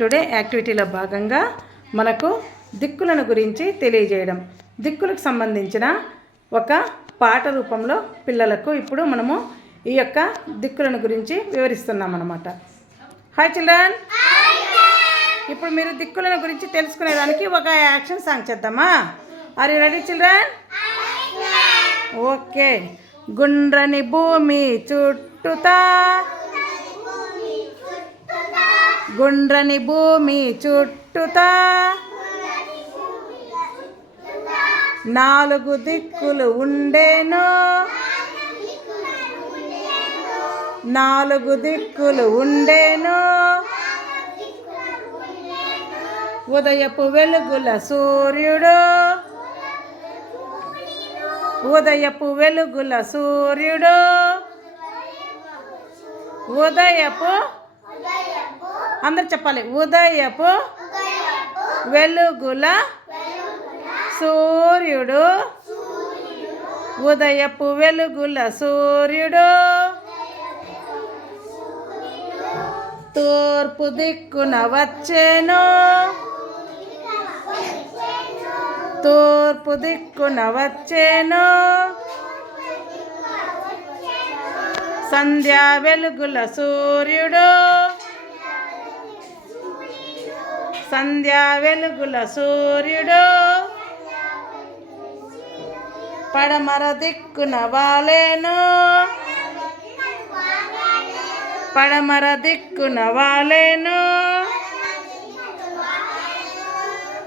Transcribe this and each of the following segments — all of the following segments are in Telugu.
టుడే యాక్టివిటీలో భాగంగా మనకు దిక్కులను గురించి తెలియజేయడం, దిక్కులకు సంబంధించిన ఒక పాట రూపంలో పిల్లలకు ఇప్పుడు మనము ఈ యొక్క దిక్కులను గురించి వివరిస్తున్నాం అన్నమాట. హాయ్ చిల్డ్రన్, ఇప్పుడు మీరు దిక్కులను గురించి తెలుసుకునేదానికి ఒక యాక్షన్ సాంగ్ చేద్దామా? Are you ready children? Okay. గుండ్రని భూమి చుట్టూతా, గుండ్రని భూమి చుట్టూతా, నాలుగు దిక్కులు ఉండేను, నాలుగు దిక్కులు ఉండేను, ఉదయపు వెలుగుల సూర్యుడు, ఉదయపు వెలుగుల సూర్యుడు, ఉదయపు అందరు చెప్పాలి, ఉదయపు వెలుగుల సూర్యుడు, ఉదయపు వెలుగుల సూర్యుడు, తూర్పు దిక్కున వచ్చేను, తూర్పు దిక్కున వచ్చేను, సంధ్యా వెలుగుల సూర్యుడు, సంధ్యా వెలుగుల సూర్యుడు, పడమర దిక్కున వాలేను, పడమర దిక్కున వాలేను,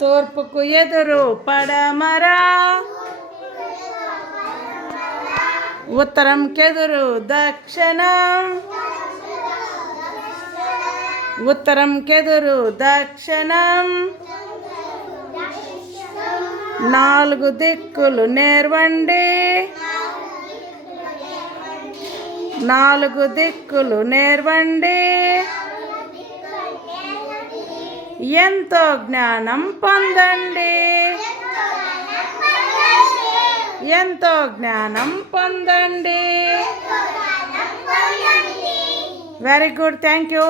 తూర్పుకు ఎదురు పడమర, ఉత్తరంకెదురు దక్షిణం, ఉత్తరంకెదురు దక్షిణం, నాలుగు దిక్కులు నేర్వండి, నాలుగు దిక్కులు నేర్వండి, ఎంతో జ్ఞానం పొందండి, ఎంతో జ్ఞానం పొందండి. Very good, thank you.